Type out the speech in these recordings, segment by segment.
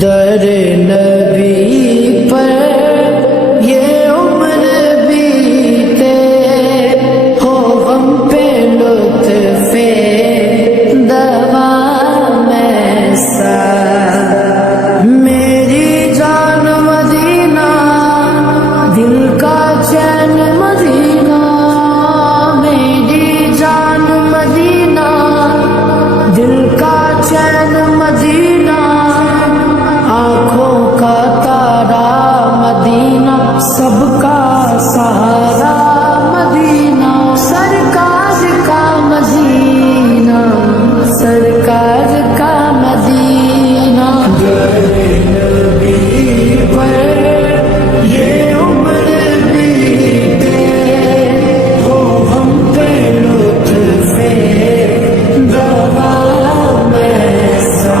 در نبی پر یہ عمر بیتے ہو غم پہ لطف دوا ایسا میری جان مدینہ دل کا چین مدینہ میری جان مدینہ دل کا چین مدینہ آنکھوں کا تارا مدینہ سب کا سہارا مدینہ سرکار کا مدینہ سرکار کا مدینہ در نبی پر یہ عمر بیتے ہو ہم پہ لطف دوا ایسا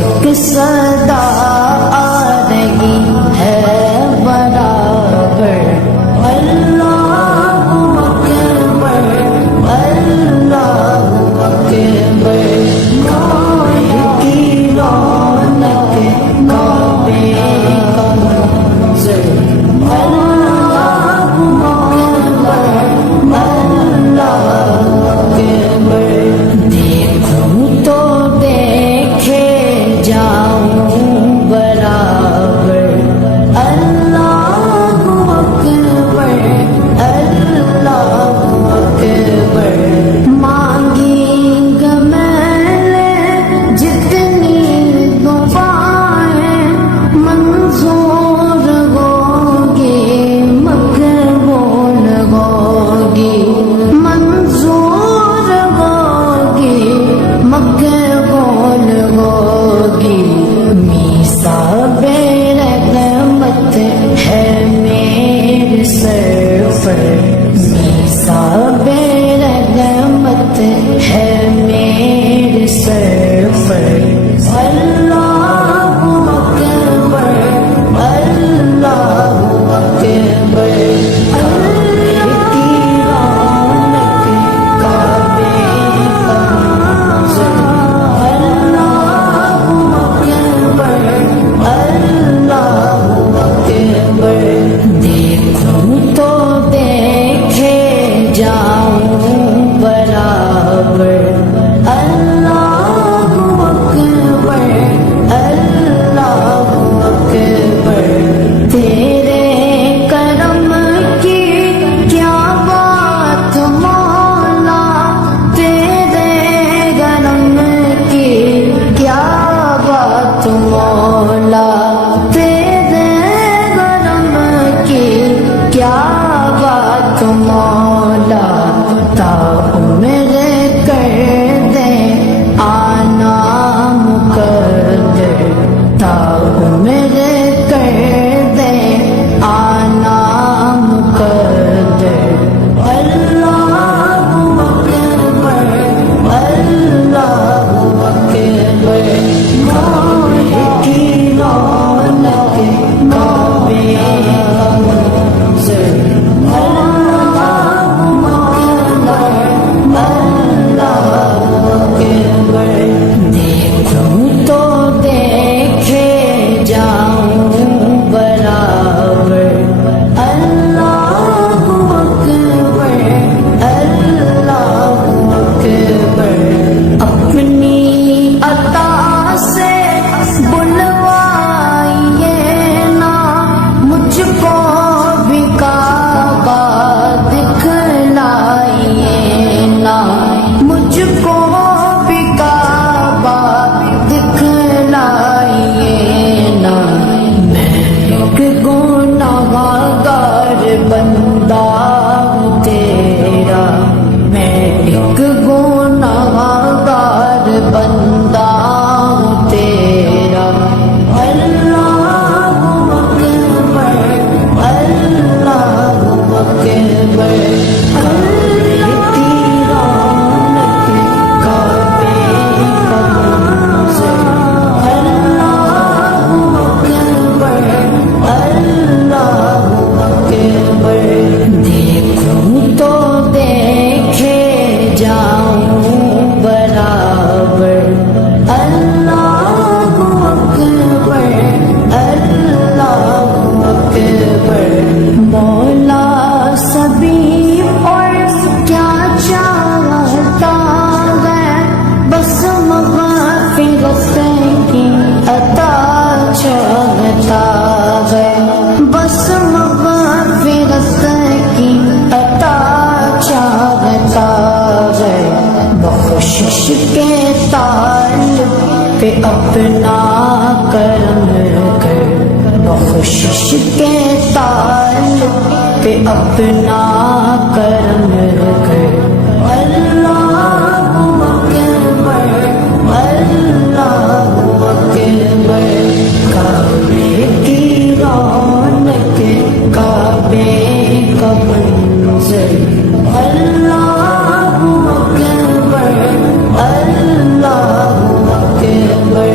ایک صدا آ رہی ہے برابر، اللہ اکبر، اللہ اکبر، کعبے کی رونق، کعبے کا منظر، اللہ اکبر، اللہ اکبر، دیکھوں تو دیکھے جاؤں برابر، اللہ اکبر، اللہ اکبر، مانگیں گے میں نے جتنی دعائیں منظور ہوگی، مقبول ہوگی، منظور ہوگی، مقبول ہوگی، میثاق رحمت ہے میرے سر پر، میثاق رحمت ہے میرے سر پر، اللہ اکبر، اللہ اکبر، کعبے کی رونق، کعبے کا منظر، اللہ اکبر، اللہ اکبر، دیکھوں تو دیکھے جاؤں برابر، اللہ اکبر، اللہ اکبر، تیرے کرم کی کیا بات مولا، تیرے کرم کی کیا بات مولا، تیرے کرم کی کیا بات مولا، تا میرے کر دے آنا مقدر، تا میرے کر دے آنا مقدر، اللہ اکبر، اللہ اکبر، کعبے کی رونق، کعبے کا منظر، اللہ اکبر، اللہ اکبر، دیکھوں تو دیکھے جاؤں برابر، اللہ اکبر، اللہ اکبر، اپنی عطا سے بلوائیے نا مجھ کو بھی کعبہ دکھلائیے نا، مجھ کو بھی کعبہ دکھلائیے نا، میں ایک گنہگار بندہ ہوں تیرا، میں ایک گنہگار بندہ ہوں تیرا، اللہ اکبر، اللہ اکبر، کعبے کی رونق، کعبے کا منظر، اللہ اکبر، اللہ اکبر، دیکھوں تو دیکھے جاؤں برابر، اللہ اکبر، اللہ اکبر، مولا سبھی اور کیا چاہتا ہے، بس مغفرت کی عطا چاہتا ہے، بس مغفرت کی عطا چاہتا ہے، بخشش کے طالب پہ اپنا کرم کر، بخشش کے طالب پہ اپنا کرم کر، اللہ اکبر، اللہ اکبر، کعبے کی رونق، کعبے کا منظر، اللہ اکبر، اللہ اکبر،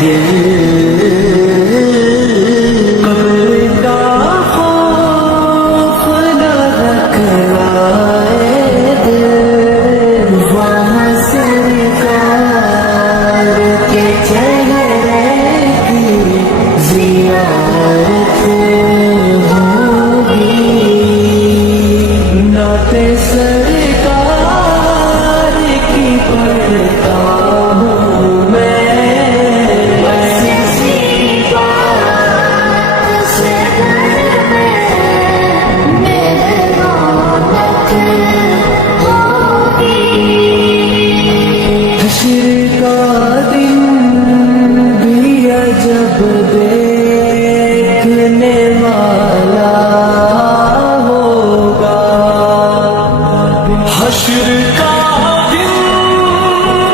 دل قبر کا خوف نہ رکھوائے دل وہاں سرکار کے چہرے کی زیارت ہوگی نعت سرکار کی پڑھتا ہوں میں بس اسی بات سے گھر میں میرے رونق ہوگی حشر کا دن بھی عجب دیکھنے والا ہوگا حشر کا دن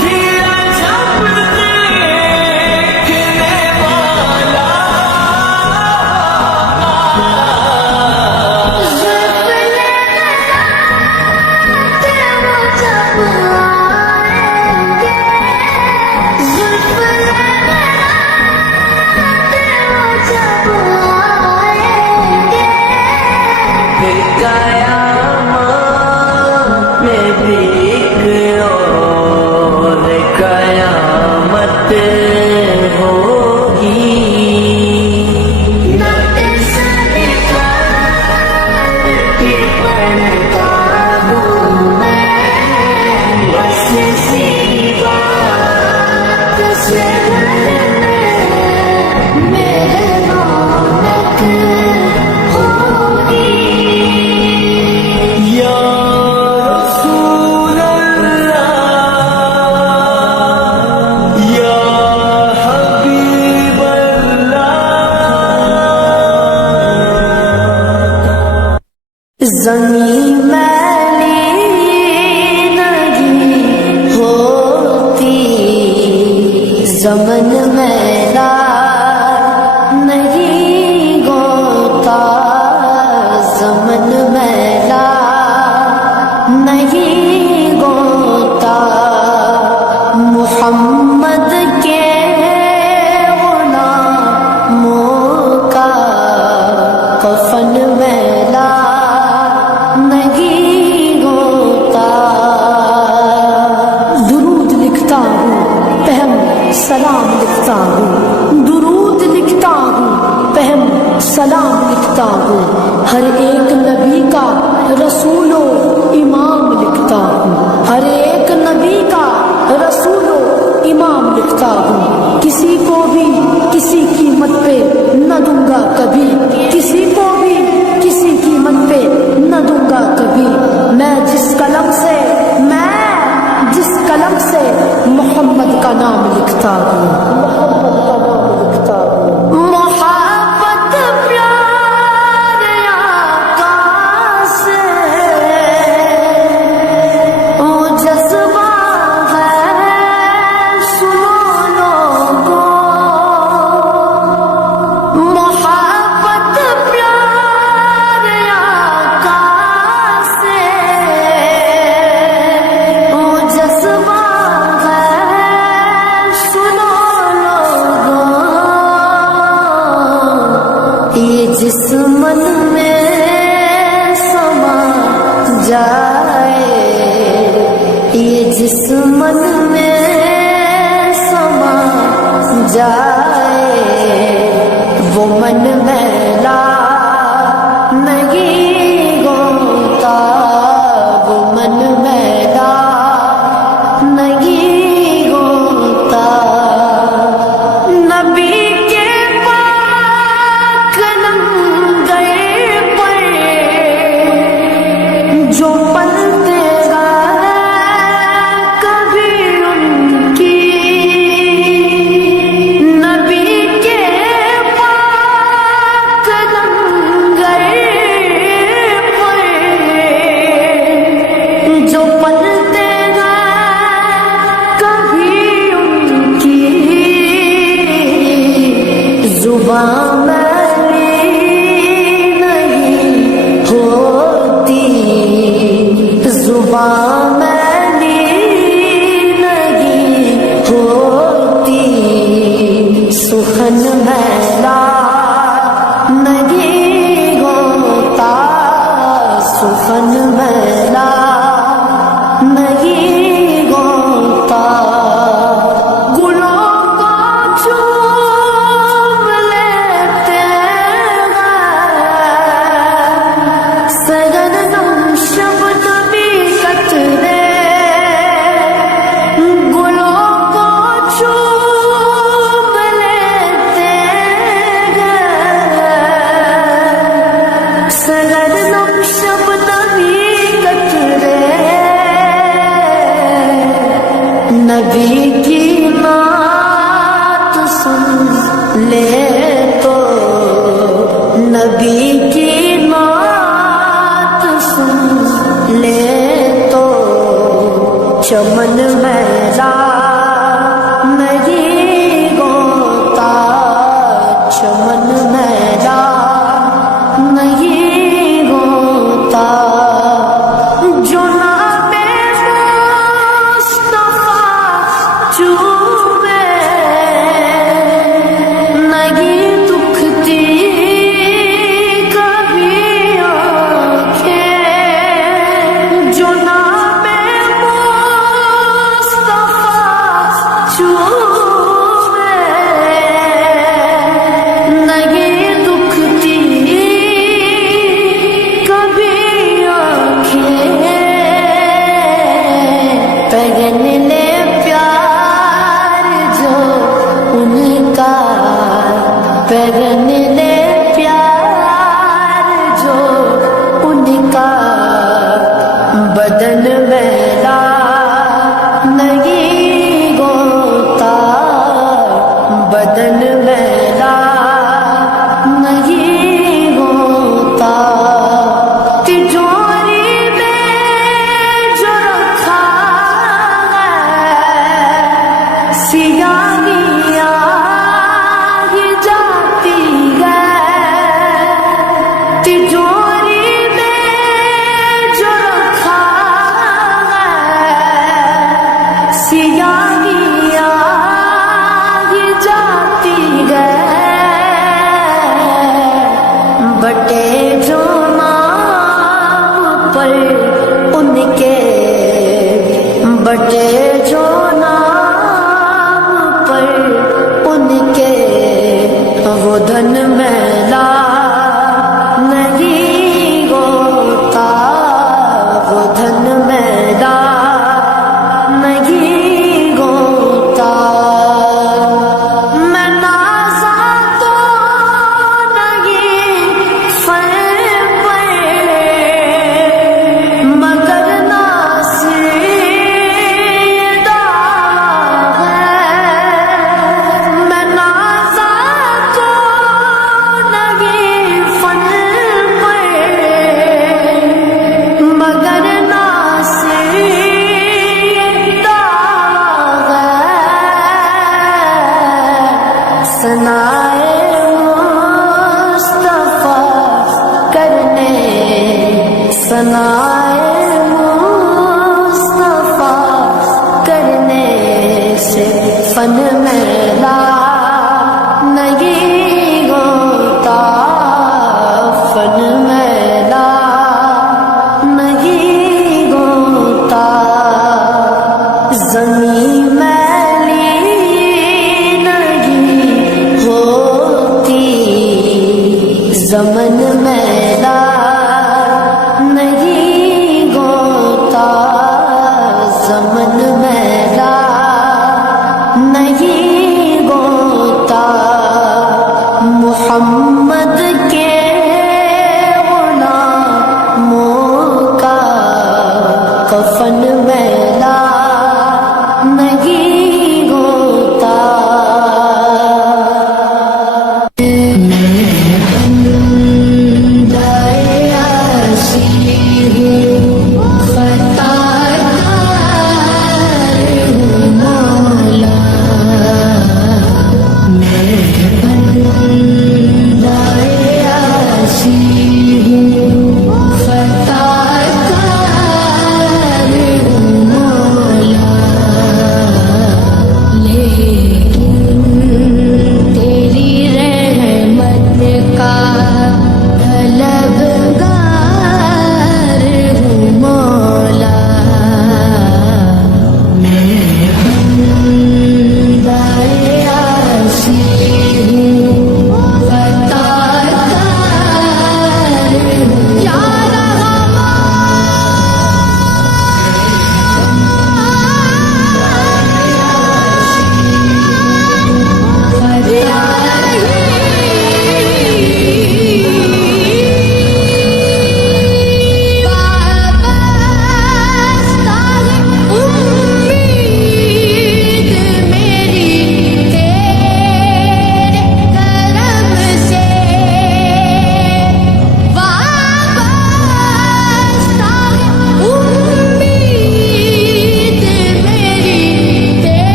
بھی عجب دیکھنے والا پھر قیامت میں بھی ایک اور قیامت ہوگی نعت سرکار کی پڑھتا ہوں میں بس اسی بات سے گھر میں میرے رونق ہوگی یا رسول اللہ یا حبیب اللہ زمین میلی نہیں ہوتی زمن میلا نہیں ہوتا زمن میلا نہیں ہوتا محمد کے غلاموں کا کفن میلا نہیں ہوتا درود لکھتا ہوں پہم سلام لکھتا ہوں درود لکھتا ہوں پہم سلام لکھتا ہوں ہر ایک نبی کا رسول و امام لکھتا ہوں ہر ایک نبی کا رسول و امام لکھتا ہوں کسی کو بھی کسی قیمت پہ نہ دوں گا کبھی کسی کو بھی کسی قیمت پہ نہ دوں گا کبھی میں جس قلم سے محمد کا نام لکھتا ہوں محبت پیار آقا سے وہ جذبہ ہے سنو لوگوں محبت پیار آقا سے وہ جذبہ ہے سنو لوگوں یہ جس من میں سما جائے یہ جس من میں سما جائے وہ من میلا نہیں ہوتا وہ من میلا نہیں ہوتا نبی کے پاک لنگر نبی کی نعت سن لے تو نبی کی نعت سن لے تو چمن میرا نہیں ہوتا چمن میرا نہیں ہوتا جو نام مصطفیٰ چومے نہیں دکھتی کبھی آنکھیں جو نام مصطفیٰ چومے نہیں دکھتی کبھی آنکھیں پہن لے پیار جو ان کا پہن لے پیار جو ان کا بدن میرا نہیں ہوتا بدن میرا نہیں ہوتا تجوری میں جو رکھا ہے سیاہیاں ہی جاتی ہے تجوری میں جو رکھا ہے سیاہیاں ہی جاتی ہے بٹے جو نام پر ان کے بٹے جو نام پر ان کے وہ دھن میلا نہیں ہوتا وہ دھن میلا نہیں ہوتا میں نازا تو نہیں فر پر مگر ناصیدہ ہے میں نازا تو نہیں فن پر مگر ناصیدہ ہے ثنائے مصطفیٰ کرنے ثنائے مصطفیٰ کرنے سے فن میرا نہیں ہوتا فن میرا نہیں ہوتا زمین میلی نہیں ہوتی زمن میلا نہیں ہوتا زمن میلا نہیں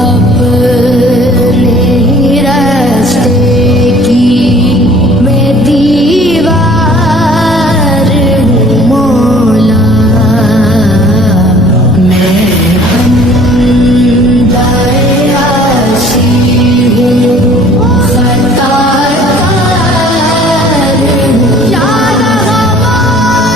اپنے راستے کی میں دیوار ہوں مولا، میں بندہ عاصی ہوں، خطا کار ہوں، یا رحمان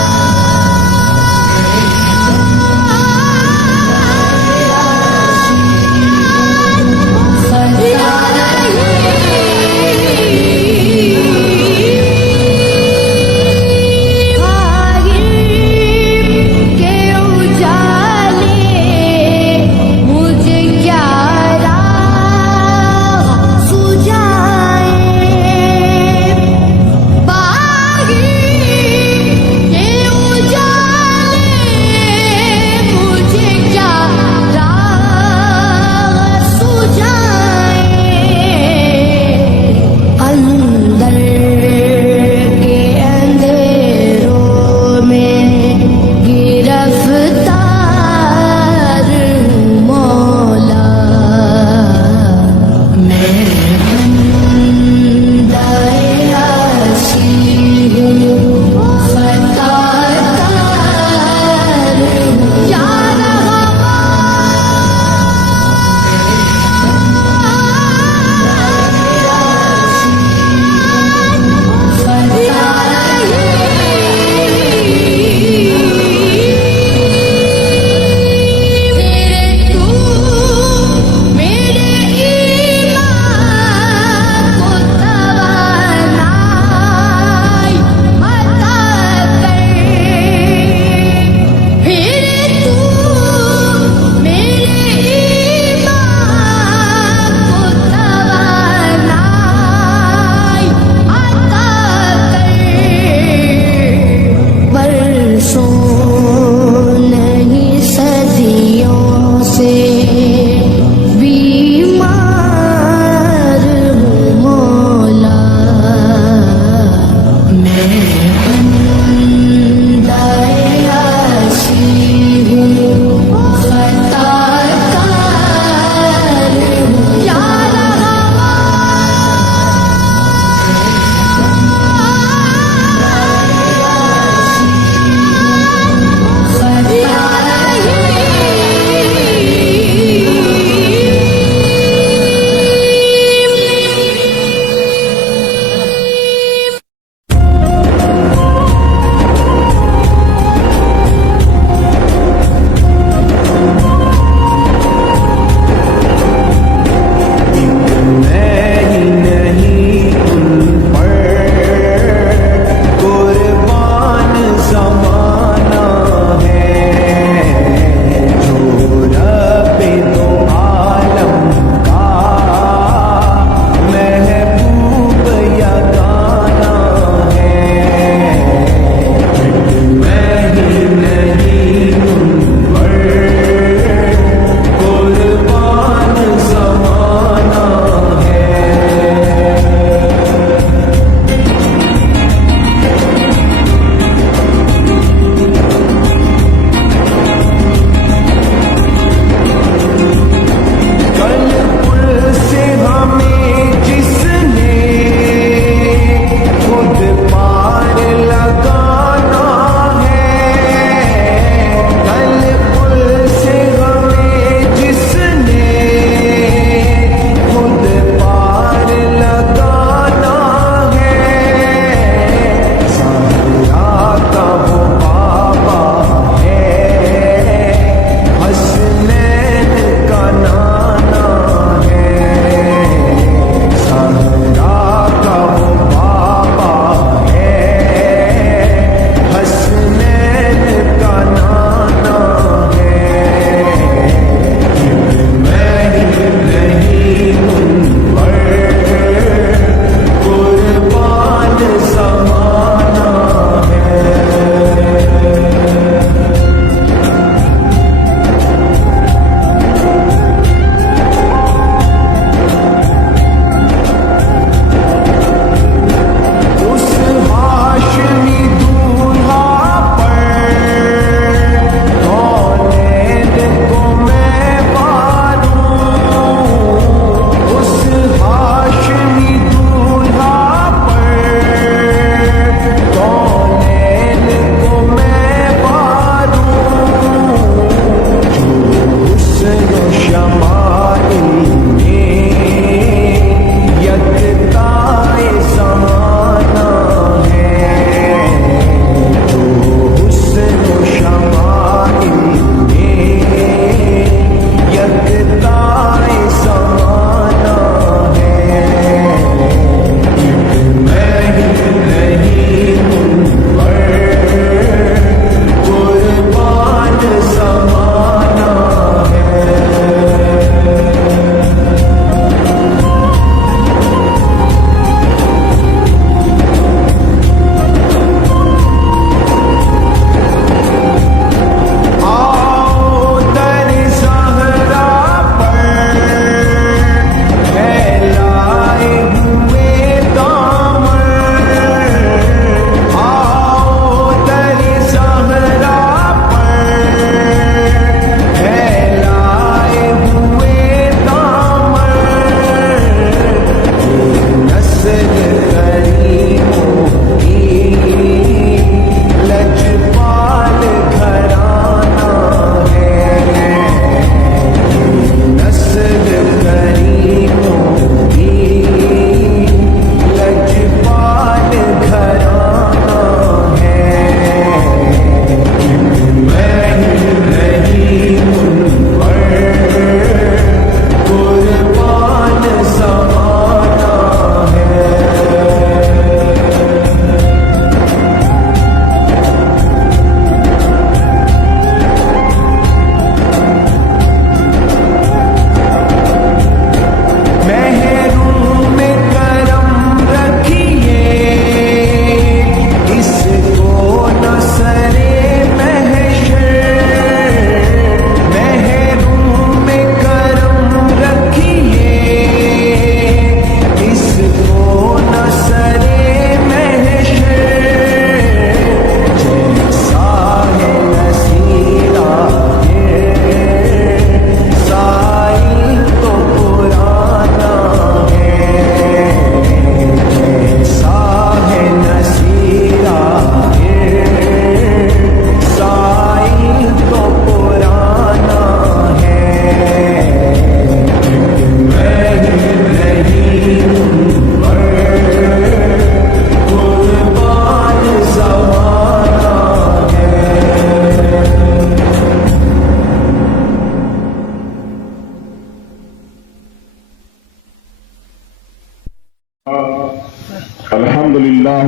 الحمد لله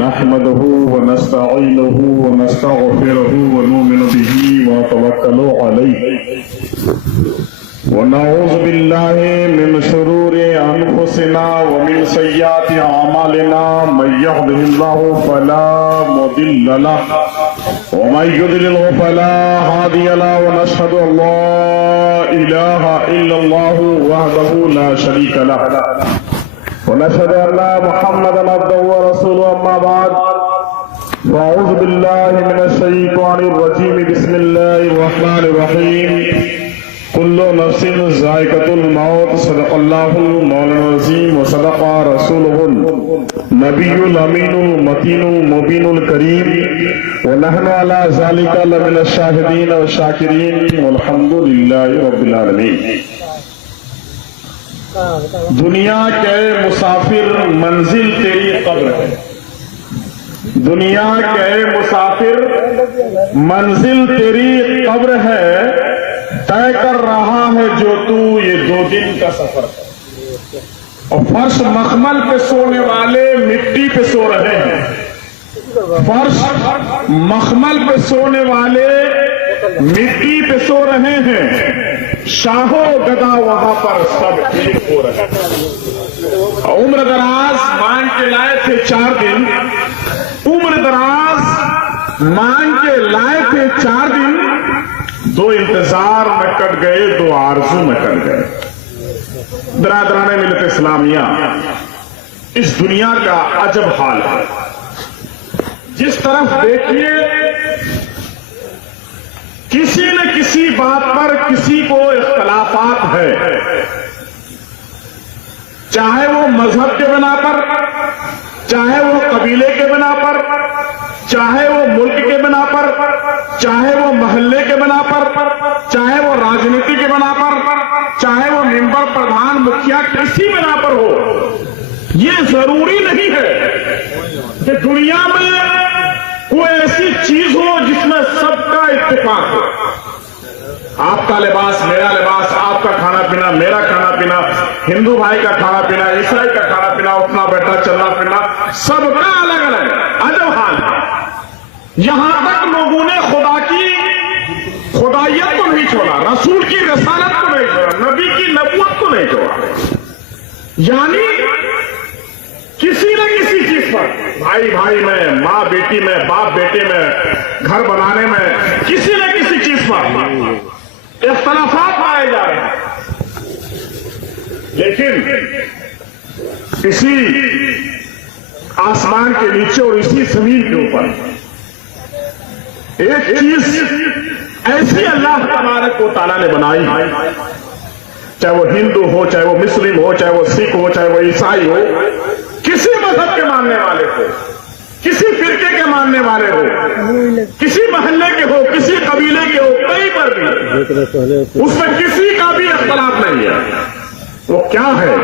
نحمده ونستعينه ونستغفره ونؤمن به ونتوكل عليه ونعوذ بالله من شرور أنفسنا ومن سيئات أعمالنا من يهده الله فلا مضل له ومن يضلل فلا هادي له ونشهد أن لا إله إلا الله وحده لا شريك له ونشهد أن محمدا عبده ورسوله أما بعد فأعوذ بالله من الشيطان الرجيم بسم الله الرحمن الرحيم كل نفس ذائقة الموت صدق الله المولى العظيم وصدق رسوله النبي الأمين المتين المبين الكريم ونحن على ذلك لمن الشاهدين والشاكرين والحمد لله رب العالمين. دنیا کے مسافر منزل تیری قبر ہے. دنیا کے مسافر منزل تیری قبر ہے. طے کر رہا ہے جو تو یہ 2 دن کا سفر ہے. اور فرش مخمل پہ سونے والے مٹی پہ سو رہے ہیں. فرش مخمل پہ سونے والے مٹی پہ سو رہے ہیں. شاہو گدا وہاں پر سب ٹھیک ہو رہے ہیں. عمر دراز مانگ کے لائے تھے 4 دن. عمر دراز مانگ کے لائے تھے 4 دن. 2 انتظار میں کٹ گئے, 2 آرزو میں کٹ گئے. برادران ملت اسلامیہ, اس دنیا کا عجب حال ہے. جس طرف دیکھیے کسی نہ کسی بات پر کسی کو اختلافات ہے. چاہے وہ مذہب کے بنا پر, چاہے وہ قبیلے کے بنا پر, چاہے وہ ملک کے بنا پر, چاہے وہ محلے کے بنا پر, چاہے وہ راجنیتی کے بنا پر, چاہے وہ ممبر پردھان مکھیا کسی بنا پر ہو. یہ ضروری نہیں ہے کہ دنیا میں کوئی ایسی چیز ہو جس میں سب کا اتفاق ہو. آپ کا لباس میرا لباس, آپ کا کھانا پینا میرا کھانا پینا, ہندو بھائی کا کھانا پینا عیسائی کا کھانا پینا, اٹھنا بیٹھنا چلنا پھرنا سب کا الگ الگ عجب حال ہے. یہاں تک لوگوں نے خدا کی خدائیت کو نہیں چھوڑا, رسول کی رسالت کو نہیں چھوڑا, نبی کی نبوت کو نہیں چھوڑا. یعنی کسی نہ کسی چیز پر, بھائی بھائی میں, ماں بیٹی میں, باپ بیٹے میں, گھر بنانے میں, کسی نہ کسی چیز پر اختلافات پائے جا رہے ہیں. لیکن اسی آسمان کے نیچے اور اسی زمین کے اوپر ایک چیز ایسی اللہ تبارک و تعالیٰ نے بنائی, چاہے وہ ہندو ہو, چاہے وہ مسلم ہو, چاہے وہ سکھ ہو, چاہے وہ عیسائی ہو, کسی مذہب کے ماننے والے ہو, کسی فرقے کے ماننے والے ہو, کسی محلے کے ہو, کسی قبیلے کے ہو, کہیں پر بھی اس میں کسی کا بھی اختلاف نہیں ہے. وہ کیا ہے؟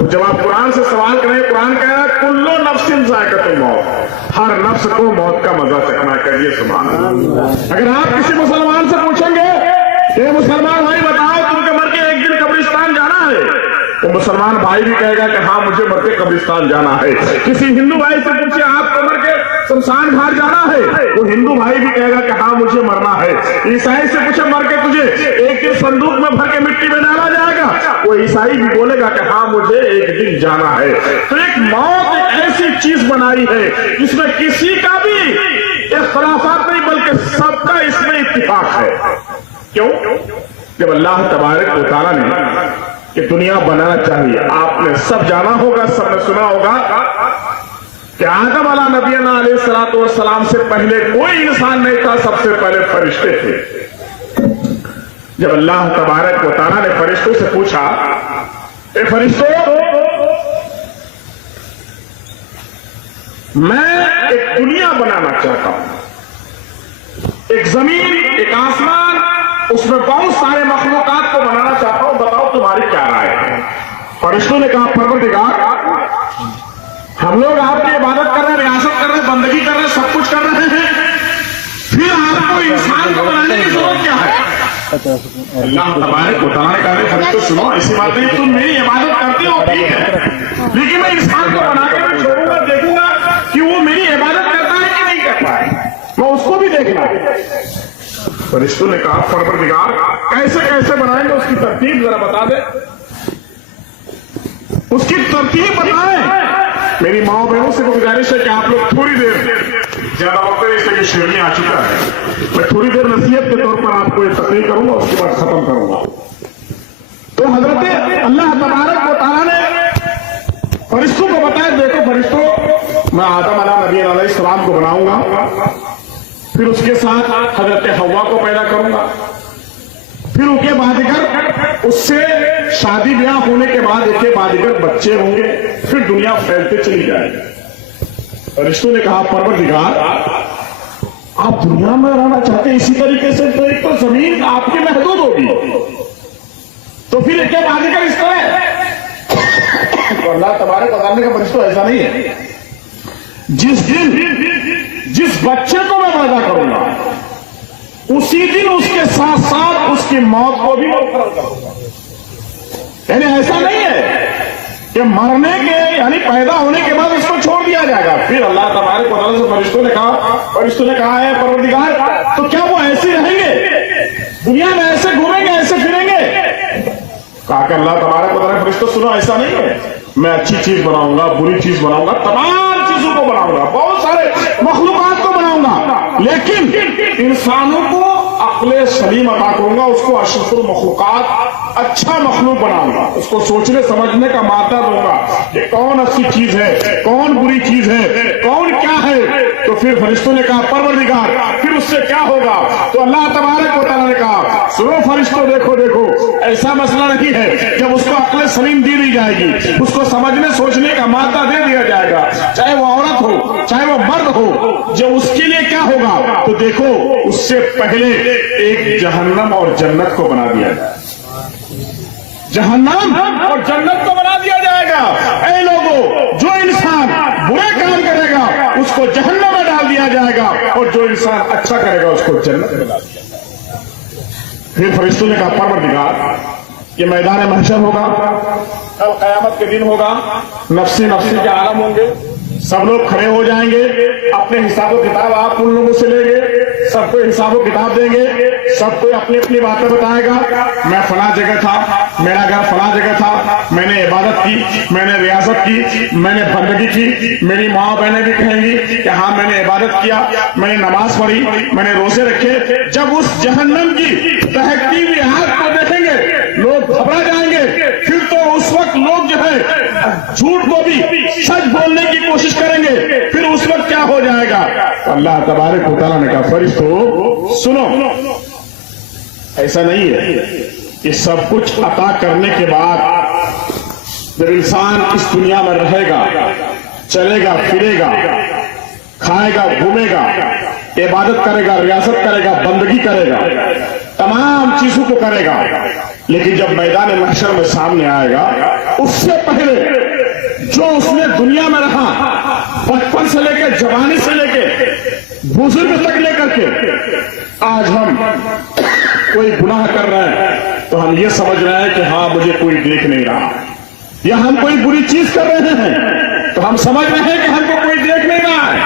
جب آپ قرآن سے سوال کریں, قرآن کہہ رہا ہے کلو نفس ذائقۃ الموت, ہر نفس کو موت کا مزہ چکھنا کریے. سبحان اللہ. اگر آپ کسی مسلمان سے پوچھیں گے کہ مسلمان بھائی بتاؤ تم کے مر کے ایک دن قبرستان جانا ہے, تو مسلمان بھائی بھی کہے گا کہ ہاں مجھے مر کے قبرستان جانا ہے. کسی ہندو بھائی سے پوچھے آپ کو مر کے شمشان گھاٹ جانا ہے, وہ ہندو بھائی بھی کہے گا کہ ہاں مجھے مرنا ہے. عیسائی سے پوچھے مر کے تجھے ایک دن صندوق میں بھر کے مٹی میں ڈالا جائے گا, وہ عیسائی بھی بولے گا کہ ہاں مجھے ایک دن جانا ہے. تو ایک موت ایک ایسی چیز بنائی ہے جس میں کسی کا بھی اختلافات نہیں بلکہ سب کا اس میں اتفاق ہے. کیوں؟ جب اللہ تبارک و تعالیٰ نے کہ دنیا بنانا چاہیے, آپ نے سب جانا ہوگا, سب نے سنا ہوگا کہ آدم علیہ نبینا علیہ الصلوۃ والسلام سے پہلے کوئی انسان نہیں تھا, سب سے پہلے فرشتے تھے. جب اللہ تبارک و تعالیٰ نے فرشتوں سے پوچھا, اے فرشتوں میں ایک دنیا بنانا چاہتا ہوں, ایک زمین, ایک آسمان, اس میں بہت سارے مخلوقات کو بنانا چاہتا ہوں, بتاؤ تمہاری کیا رائے ہے؟ فرشتوں نے کہا پروردگار ہم لوگ آپ کی عبادت کر رہے ہیں, ریاست کر رہے ہیں, بندگی کر رہے ہیں, سب کچھ کر رہے ہیں, پھر آپ کو انسان کو بنانے کی ضرورت کیا ہے؟ اللہ تبارک و تعالیٰ نے کہا کہ فرشتوں سنو، ایسی بات نہیں تم میری عبادت کرتے ہو ٹھیک ہے، لیکن میں انسان کو بنا کے میں چھوڑوں گا، دیکھوں گا کہ وہ میری عبادت کرتا ہے کہ نہیں کرتا ہے، میں اس کو بھی دیکھنا ہے۔ فرشتوں نے کہا پروردگار کیسے کیسے بنائیں گے، اس کی ترتیب ذرا بتا دے، اس کی ترتیب بتائیں۔ میری ماں بہنوں سے گزارش ہے کہ آپ لوگ تھوڑی دیر، زیادہ وقت نہیں سے کہ شیرنی آ چکا ہے، میں تھوڑی دیر نصیحت کے طور پر آپ کو یہ تقریر کروں گا، اس کے بعد ختم کروں گا۔ تو حضرت اللہ تبارک و تعالیٰ نے فرشتوں کو بتایا دیکھو فرشتوں، میں آدم علیہ السلام کو بناؤں گا، پھر اس کے ساتھ حضرت حوا کو پیدا کروں گا، پھر ان کے بعد اس سے شادی بیاہ ہونے کے بعد ایک کے بعد بچے ہوں گے، پھر دنیا پھیلتے چلی جائے گی۔ فرشتوں نے کہا پروردگار آپ دنیا میں رہنا چاہتے ہیں اسی طریقے سے، تو ایک تو زمین آپ کی محدود ہوگی، تو پھر ایک کے بعد اس طرح تو اللہ تبارک و تعالیٰ کا فرشتوں ایسا نہیں ہے، جس دن جس بچے کو میں پیدا کروں گا اسی دن اس کے ساتھ ساتھ اس کی موت کو بھی مقرر کروں گا۔ یعنی ایسا نہیں ہے کہ مرنے کے یعنی پیدا ہونے کے بعد اس کو چھوڑ دیا جائے گا۔ پھر اللہ تبارک و تعالیٰ سے فرشتوں نے کہا ہے پروردگار تو کیا وہ ایسے رہیں گے، دنیا میں ایسے گھومیں گے، ایسے پھریں گے؟ کہا کہ اللہ تبارک و تعالیٰ فرشتوں سنو، ایسا نہیں ہے، میں اچھی چیز بناؤں گا، بری چیز بناؤں گا، تمام چیزوں کو بناؤں گا، بہت سارے مخلوقات کو بناؤں گا، لیکن انسانوں کو عقل سلیم عطا کروں گا، اس کو اشرف المخلوقات اچھا مخلوق بناؤں گا، اس کو سوچنے سمجھنے کا مادہ دوں گا کہ کون اچھی چیز ہے، کون بری چیز ہے، کون کیا ہے۔ تو پھر فرشتوں نے کہا پروردگار پھر اس سے کیا ہوگا؟ تو اللہ تبارک و تعالیٰ نے کہا سنو فرشتوں، دیکھو دیکھو ایسا مسئلہ نہیں ہے، جب اس کو عقل سلیم دی جائے گی، اس کو سمجھنے سوچنے کا مادہ دے دیا جائے گا، چاہے وہ عورت ہو چاہے وہ مرد ہو، جو اس کے لیے کیا ہوگا؟ تو دیکھو اس سے پہلے ایک جہنم اور جنت کو بنا دیا جائے، جہنم اور جنت کو بنا دیا جائے گا۔ اے لوگوں، جو انسان برے کام کرے گا اس کو جہنم میں ڈال دیا جائے گا، اور جو انسان اچھا کرے گا اس کو جنت میں ڈال دیا جائے گا۔ پھر فرشتوں نے کہا پروردگار یہ میدان محشر ہوگا، کل قیامت کے دن ہوگا، نفسی نفسی کے عالم ہوں گے، سب لوگ کھڑے ہو جائیں گے، اپنے حساب و کتاب آپ ان لوگوں سے لیں گے، سب کو حساب و کتاب دیں گے، سب کوئی اپنی اپنی باتیں بتائے گا، میں فلاں جگہ تھا، میرا گھر فلاں جگہ تھا، میں نے عبادت کی، میں نے ریاضت کی، میں نے بندگی کی، میری ماں بہنیں بھی کہیں گی کہ ہاں میں نے عبادت کیا، میں نے نماز پڑھی، میں نے روزے رکھے۔ جب اس جہنم کی دہکتی ہوئی آگ کو دیکھیں گے لوگ گھبرا جائیں گے، پھر تو اس وقت لوگ جو ہے جھوٹ کو بھی سچ بولنے کی کوشش کریں گے، پھر اس وقت کیا ہو جائے گا؟ اللہ تبارک و تعالیٰ نے کہا فرشتوں سنو، ایسا نہیں ہے کہ سب کچھ عطا کرنے کے بعد جب انسان اس دنیا میں رہے گا، چلے گا، پھرے گا، کھائے گا، گھومے گا، عبادت کرے گا، ریاست کرے گا، بندگی کرے گا، تمام چیزوں کو کرے گا، لیکن جب میدان محشر میں سامنے آئے گا اس سے پہلے جو اس نے دنیا میں رہا، بچپن سے لے کے جوانی سے لے کے بزرگ تک لے کر کے آج ہم کوئی گناہ کر رہے ہیں تو ہم یہ سمجھ رہے ہیں کہ ہاں مجھے کوئی دیکھ نہیں رہا، یا ہم کوئی بری چیز کر رہے ہیں تو ہم سمجھ رہے ہیں کہ ہم کو کوئی دیکھ نہیں رہا ہے،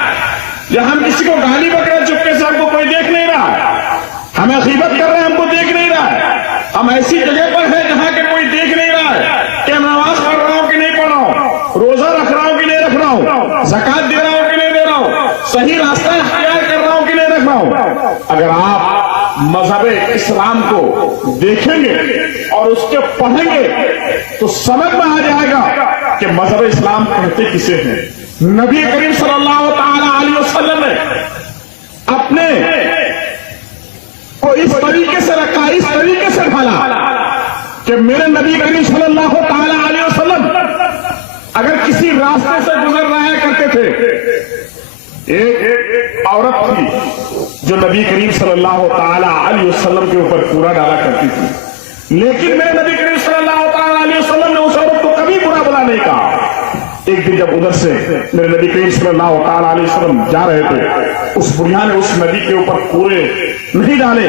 یا ہم کسی کو گالی بکرا چپکے سے ہم کو کوئی دیکھ نہیں رہا ہے، ہمیں غیبت کر رہے ہیں ہم کو دیکھ نہیں رہا ہے، ہم ایسی جگہ پر ہیں جہاں کہ کوئی دیکھ نہیں رہا ہے کہ نماز پڑھ رہا ہوں کہ نہیں پڑھ رہا ہوں، روزہ رکھ رہا ہوں کہ نہیں رکھ رہا ہوں، زکات دے رہا ہوں کہ نہیں دے رہا ہوں، صحیح راستہ اختیار کر رہا ہوں کہ نہیں رکھ رہا ہوں۔ اگر آپ مذہب اسلام کو دیکھیں گے اور اس کے پڑھیں گے تو سمجھ میں آ جائے گا کہ مذہب اسلام کہتے کسے ہیں۔ نبی کریم صلی اللہ تعالی علیہ وسلم نے اپنے کو اس طریقے سے رکھا، اس طریقے سے ڈھالا کہ میرے نبی کریم صلی اللہ تعالی علیہ وسلم اگر کسی راستے سے گزر رہا کرتے تھے، ایک عورت تھی جو نبی کریم صلی اللہ تعالی علیہ وسلم کے اوپر پورا ڈالا کرتی تھی، لیکن میرے نبی کریم صلی اللہ تعالی علیہ وسلم نے اس عورت کو کبھی برا بلا نہیں کہا۔ ایک دن جب ادھر سے میرے نبی کریم صلی اللہ تعالی علیہ وسلم جا رہے تھے، اس بڑھیا نے اس نبی کے اوپر پورے نہیں ڈالے،